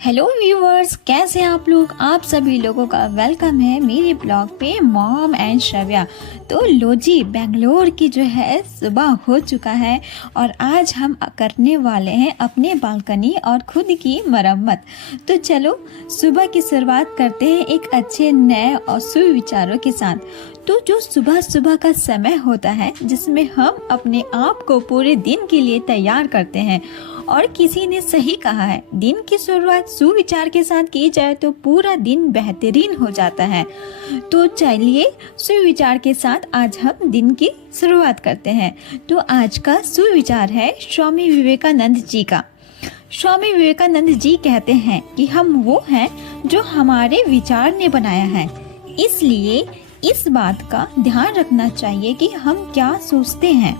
Hello viewers, कैसे हैं आप लोग। आप सभी लोगों का वेलकम है मेरे ब्लॉग पे मॉम एंड श्रव्या। तो लो जी, बेंगलोर की जो है सुबह हो चुका है और आज हम करने वाले हैं अपने बालकनी और खुद की मरम्मत। तो चलो सुबह की शुरुआत करते हैं एक अच्छे नए और सुविचारों के साथ। तो जो सुबह सुबह का समय होता है जिसमें हम अपने आप को पूरे दिन के लिए तैयार करते हैं, और किसी ने सही कहा है, दिन की शुरुआत सुविचार के साथ की जाए तो पूरा दिन बेहतरीन हो जाता है। तो चलिए सुविचार के साथ आज हम दिन की शुरुआत करते हैं। तो आज का सुविचार है स्वामी विवेकानंद जी का। स्वामी विवेकानंद जी कहते हैं कि हम वो हैं जो हमारे विचार ने बनाया है, इसलिए इस बात का ध्यान रखना चाहिए कि हम क्या सोचते हैं।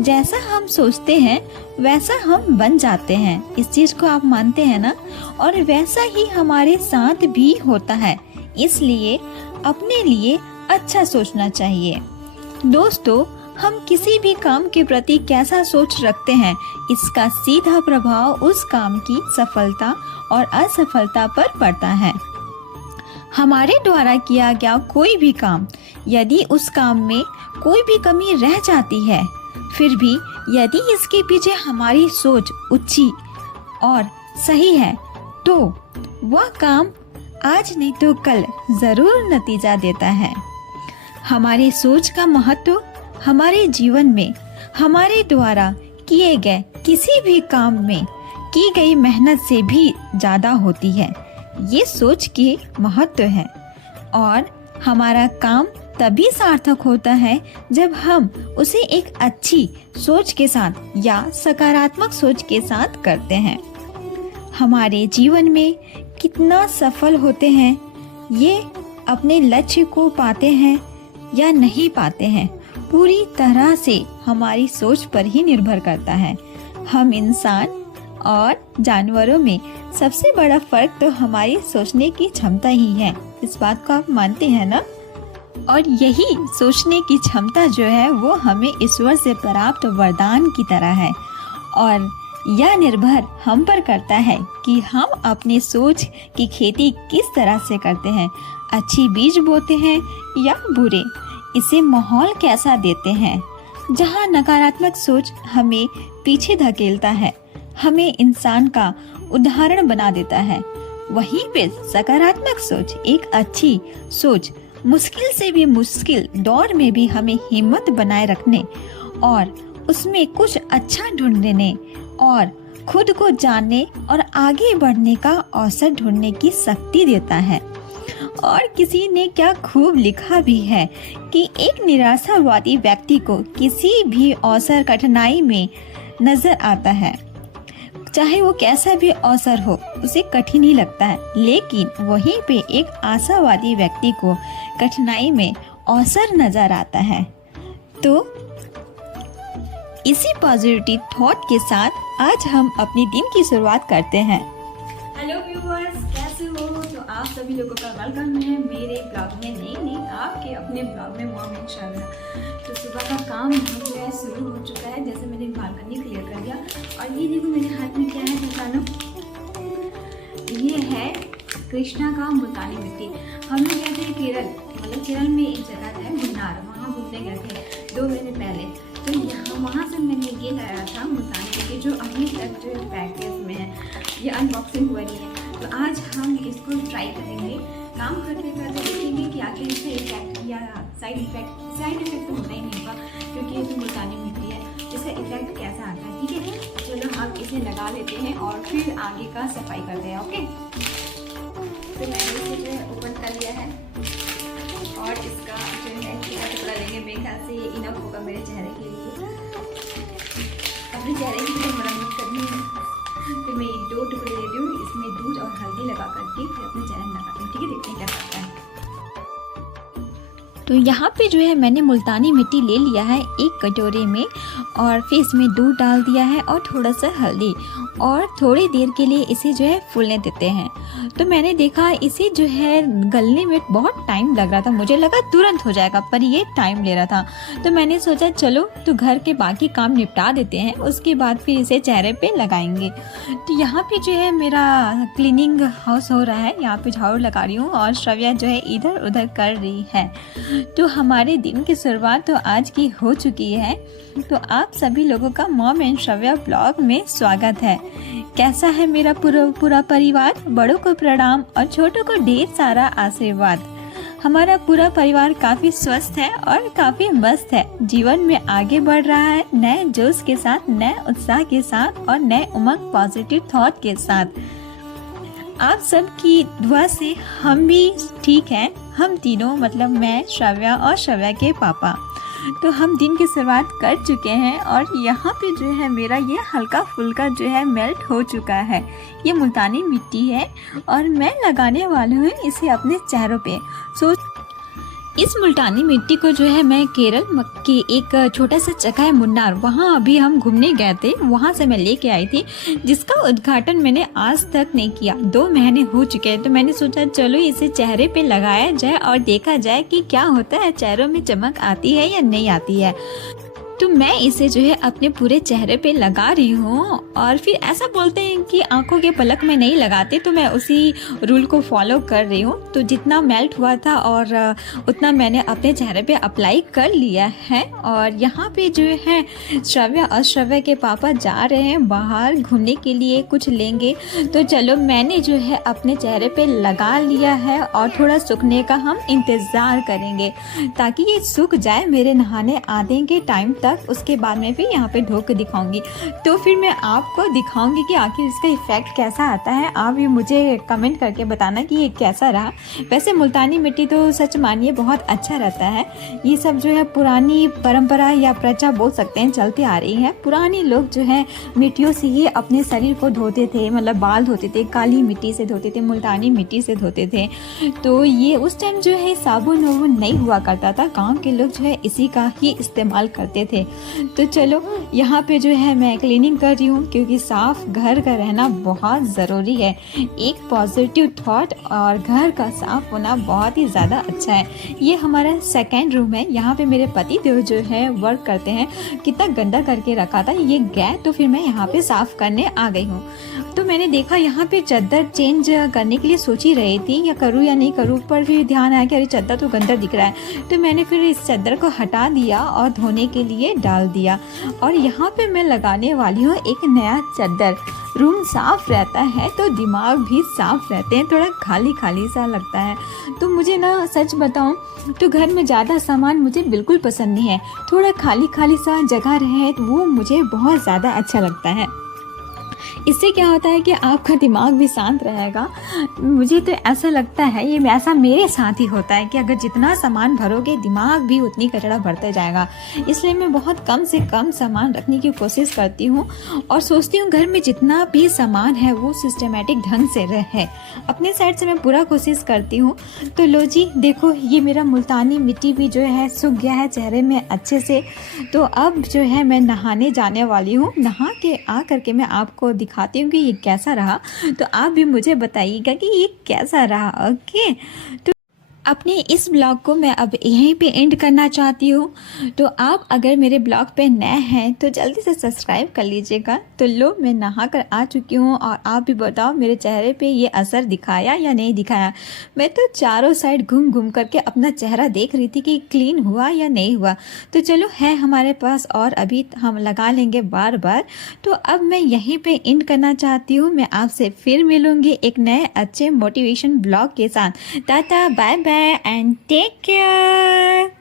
जैसा हम सोचते हैं वैसा हम बन जाते हैं। इस चीज को आप मानते हैं ना। और वैसा ही हमारे साथ भी होता है, इसलिए अपने लिए अच्छा सोचना चाहिए। दोस्तों, हम किसी भी काम के प्रति कैसा सोच रखते हैं, इसका सीधा प्रभाव उस काम की सफलता और असफलता पर पड़ता है। हमारे द्वारा किया गया कोई भी काम, यदि उस काम में कोई भी कमी रह जाती है, फिर भी यदि इसके पीछे हमारी सोच ऊंची और सही है, तो वह काम आज नहीं तो कल जरूर नतीजा देता है। हमारी सोच का महत्व हमारे जीवन में हमारे द्वारा किए गए किसी भी काम में की गई मेहनत से भी ज्यादा होती है। ये सोच की महत्व है, और हमारा काम तभी सार्थक होता है जब हम उसे एक अच्छी सोच के साथ या सकारात्मक सोच के साथ करते हैं। हमारे जीवन में कितना सफल होते हैं, ये अपने लक्ष्य को पाते हैं या नहीं पाते हैं, पूरी तरह से हमारी सोच पर ही निर्भर करता है। हम इंसान और जानवरों में सबसे बड़ा फर्क तो हमारी सोचने की क्षमता ही है। इस बात को आप मानते हैं ना। और यही सोचने की क्षमता जो है वो हमें ईश्वर से प्राप्त वरदान की तरह है, और यह निर्भर हम पर करता है कि हम अपनी सोच की खेती किस तरह से करते हैं। अच्छी बीज बोते हैं या बुरे, इसे माहौल कैसा देते हैं। जहाँ नकारात्मक सोच हमें पीछे धकेलता है, हमें इंसान का उदाहरण बना देता है, वहीं पे सकारात्मक सोच, एक अच्छी सोच मुश्किल से भी मुश्किल दौर में भी हमें हिम्मत बनाए रखने और उसमें कुछ अच्छा ढूंढने और खुद को जानने और आगे बढ़ने का अवसर ढूंढने की शक्ति देता है। और किसी ने क्या खूब लिखा भी है कि एक निराशावादी व्यक्ति को किसी भी अवसर कठिनाई में नजर आता है, चाहे वो कैसा भी अवसर हो, उसे कठिन ही लगता है, लेकिन वहीं पे एक आशावादी व्यक्ति को कठिनाई में अवसर नजर आता है। तो इसी पॉजिटिव थॉट के साथ आज हम अपने दिन की शुरुआत करते हैं। हेलो व्यूअर्स, कैसे हो। तो आप सभी लोगों का वेलकम है मेरे ब्लॉग में, नहीं आपके अपने ब्लॉग में मॉम एंड श्रव्या। तो सुबह का काम जो है शुरू हो चुका है। जैसे मैंने बालकनी क्लियर कर दिया, और ये देखो मेरे हाथ में क्या है पहचानो, ये है कृष्णा का मुल्तानी मिट्टी। हम लोग गए थे केरल, मतलब केरल में एक जगह है मुन्नार, वहाँ घूमने गए थे 2 महीने पहले। तो यहाँ वहाँ से मैंने ये लाया था मुल्तानी मिट्टी, जो अभी तक जो पैकेज में है, ये अनबॉक्सिंग हुआ नहीं है। तो आज हम इसको ट्राई करेंगे, काम करते करते देखेंगे कि आखिर इसका इफेक्ट या साइड इफेक्ट तो होता ही नहीं होगा, क्योंकि ये तो मुल्तानी मिट्टी है, इसका इफेक्ट कैसा आता है। ठीक है, चलो हम इसे लगा लेते हैं और फिर आगे का सफाई करते हैं। ओके, तो मैंने इसे जो है ओपन कर लिया है, और इसका जो है छोटा टुकड़ा लेंगे। मेरे ख्याल से ये इनफ होगा मेरे चेहरे के लिए। अपने चेहरे की जो मरम्मत करनी है, तो मैं 2 टुकड़े लेती हूँ, इसमें दूध और हल्दी लगा करके फिर अपने चेहरे में लगाती हूँ। ठीक है, देखते हैं क्या करता है। तो यहाँ पे जो है मैंने मुल्तानी मिट्टी ले लिया है एक कटोरे में, और फिर इसमें दूध डाल दिया है और थोड़ा सा हल्दी, और थोड़ी देर के लिए इसे जो है फूलने देते हैं। तो मैंने देखा इसे जो है गलने में बहुत टाइम लग रहा था, मुझे लगा तुरंत हो जाएगा पर ये टाइम ले रहा था। तो मैंने सोचा चलो तो घर के बाकी काम निपटा देते हैं, उसके बाद फिर इसे चेहरे पे लगाएंगे। तो यहाँ पे जो है मेरा क्लीनिंग हाउस हो रहा है, यहाँ पे झाड़ू लगा रही हूँ और श्रव्या जो है इधर उधर कर रही है। तो हमारे दिन की शुरुआत तो आज की हो चुकी है। तो आप सभी लोगों का मॉम एंड श्रव्या ब्लॉग में स्वागत है। कैसा है मेरा पूरा परिवार? बड़ों को प्रणाम और छोटों को ढेर सारा आशीर्वाद। हमारा पूरा परिवार काफ़ी स्वस्थ है और काफ़ी मस्त है, जीवन में आगे बढ़ रहा है नए जोश के साथ, नए उत्साह के साथ और नए उमंग पॉजिटिव थॉट के साथ। आप सबकी दुआ से हम भी ठीक हैं। हम तीनों मतलब मैं, श्रव्या और श्रव्या के पापा, तो हम दिन की शुरुआत कर चुके हैं। और यहाँ पे जो है मेरा ये हल्का फुल्का जो है मेल्ट हो चुका है। ये मुल्तानी मिट्टी है और मैं लगाने वाली हूँ इसे अपने चेहरों पे। इस मुल्तानी मिट्टी को जो है मैं केरल के एक छोटा सा जगह है मुन्नार, वहाँ अभी हम घूमने गए थे, वहाँ से मैं लेके आई थी, जिसका उद्घाटन मैंने आज तक नहीं किया। 2 महीने हो चुके हैं। तो मैंने सोचा चलो इसे चेहरे पे लगाया जाए और देखा जाए कि क्या होता है, चेहरों में चमक आती है या नहीं आती है। तो मैं इसे जो है अपने पूरे चेहरे पे लगा रही हूँ। और फिर ऐसा बोलते हैं कि आंखों के पलक में नहीं लगाते, तो मैं उसी रूल को फॉलो कर रही हूँ। तो जितना मेल्ट हुआ था और उतना मैंने अपने चेहरे पे अप्लाई कर लिया है। और यहाँ पे जो है श्रव्या और श्रव्या के पापा जा रहे हैं बाहर घूमने के लिए, कुछ लेंगे। तो चलो मैंने जो है अपने चेहरे पे लगा लिया है और थोड़ा सूखने का हम इंतज़ार करेंगे ताकि ये सूख जाए मेरे नहाने आने के टाइम तक। उसके बाद में फिर यहाँ पे धो के दिखाऊंगी। तो फिर मैं आपको दिखाऊंगी कि आखिर इसका इफ़ेक्ट कैसा आता है। आप भी मुझे कमेंट करके बताना कि ये कैसा रहा। वैसे मुल्तानी मिट्टी तो सच मानिए बहुत अच्छा रहता है। ये सब जो है पुरानी परंपरा या प्रथा बोल सकते हैं चलती आ रही है। पुराने लोग जो है मिट्टियों से ही अपने शरीर को धोते थे, मतलब बाल धोते थे, काली मिट्टी से धोते थे, मुल्तानी मिट्टी से धोते थे। तो ये उस टाइम जो है साबुन वाबुन नहीं हुआ करता था, गाँव के लोग जो है इसी का ही इस्तेमाल करते थे। तो चलो यहाँ पे जो है मैं क्लीनिंग कर रही हूँ क्योंकि साफ घर का रहना बहुत ज़रूरी है। एक पॉजिटिव थॉट और घर का साफ होना बहुत ही ज़्यादा अच्छा है। ये हमारा सेकेंड रूम है। यहाँ पे मेरे पति देव जो है वर्क करते हैं, कितना गंदा करके रखा था ये गया, तो फिर मैं यहाँ पे साफ़ करने आ गई हूँ। तो मैंने देखा यहाँ पे चद्दर चेंज करने के लिए सोच ही रही थी या करूँ या नहीं करूँ, पर फिर ध्यान आया कि अरे चद्दर तो गंदा दिख रहा है। तो मैंने फिर इस चद्दर को हटा दिया और धोने के लिए डाल दिया। और यहाँ पे मैं लगाने वाली हूँ एक नया चद्दर। रूम साफ रहता है तो दिमाग भी साफ रहते हैं, थोड़ा खाली खाली सा लगता है। तो मुझे ना सच बताऊँ तो घर में ज़्यादा सामान मुझे बिल्कुल पसंद नहीं है। थोड़ा खाली खाली सा जगह रहे तो वो मुझे बहुत ज़्यादा अच्छा लगता है। इससे क्या होता है कि आपका दिमाग भी शांत रहेगा। मुझे तो ऐसा लगता है, ये ऐसा मेरे साथ ही होता है कि अगर जितना सामान भरोगे दिमाग भी उतनी कचरा भरता जाएगा। इसलिए मैं बहुत कम से कम सामान रखने की कोशिश करती हूँ और सोचती हूँ घर में जितना भी सामान है वो सिस्टमेटिक ढंग से रहे। अपने साइड से मैं पूरा कोशिश करती हूँ। तो लो जी देखो, ये मेरा मुल्तानी मिट्टी भी जो है सूख गया है चेहरे में अच्छे से। तो अब जो है मैं नहाने जाने वाली हूँ। नहा के आ करके मैं आपको दिखाती हूँ कि ये कैसा रहा। तो आप भी मुझे बताइएगा कि ये कैसा रहा। ओके, तो अपने इस ब्लॉग को मैं अब यहीं पे एंड करना चाहती हूँ। तो आप अगर मेरे ब्लॉग पे नए हैं तो जल्दी से सब्सक्राइब कर लीजिएगा। तो लो मैं नहा कर आ चुकी हूँ और आप भी बताओ मेरे चेहरे पे ये असर दिखाया या नहीं दिखाया। मैं तो चारों साइड घूम घूम करके अपना चेहरा देख रही थी कि क्लीन हुआ या नहीं हुआ। तो चलो है हमारे पास और अभी हम लगा लेंगे बार बार। तो अब मैं यहीं पे एंड करना चाहती हूँ। मैं आपसे फिर मिलूँगी एक नए अच्छे मोटिवेशन ब्लॉग के साथ। Tata, bye bye and take care.